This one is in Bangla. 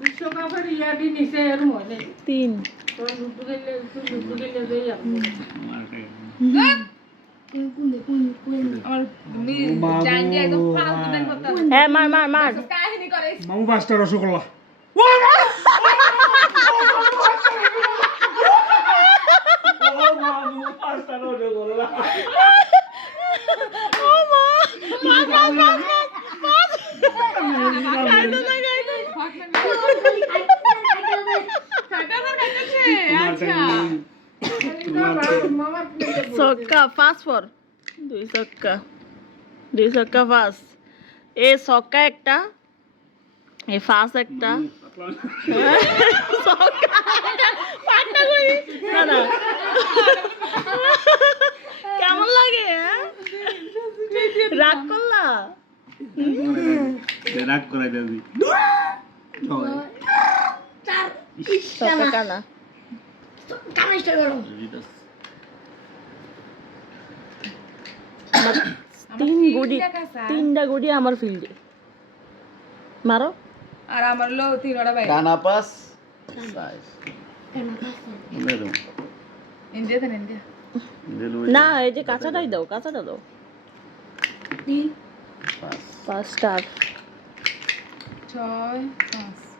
বিশ্বকাপের ইয়াদি নিচে এর মনে 3 তোর লুটু গেলে দেই হ্যাঁ মার মার মার মামু 5টা রসগোল্লা ছক্কা পাস ফর 2 ছক্কা পাস এ ছক্কা একটা এ পাস একটা ছক্কা পাটা কই না না কেমন লাগে রাগ করলা রাগ করাই দেবি ছক্কা কানা তিনটা গুড়ি আমার ফিল্ডে মারো আর আমার লো 3টা বাইরে কানা পাস ইন্ডিয়া দেন ইন্ডিয়া না এই যে কাঁচাটাই দাও কাঁচাটা দাও 5 স্টার 6 5